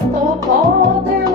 листопади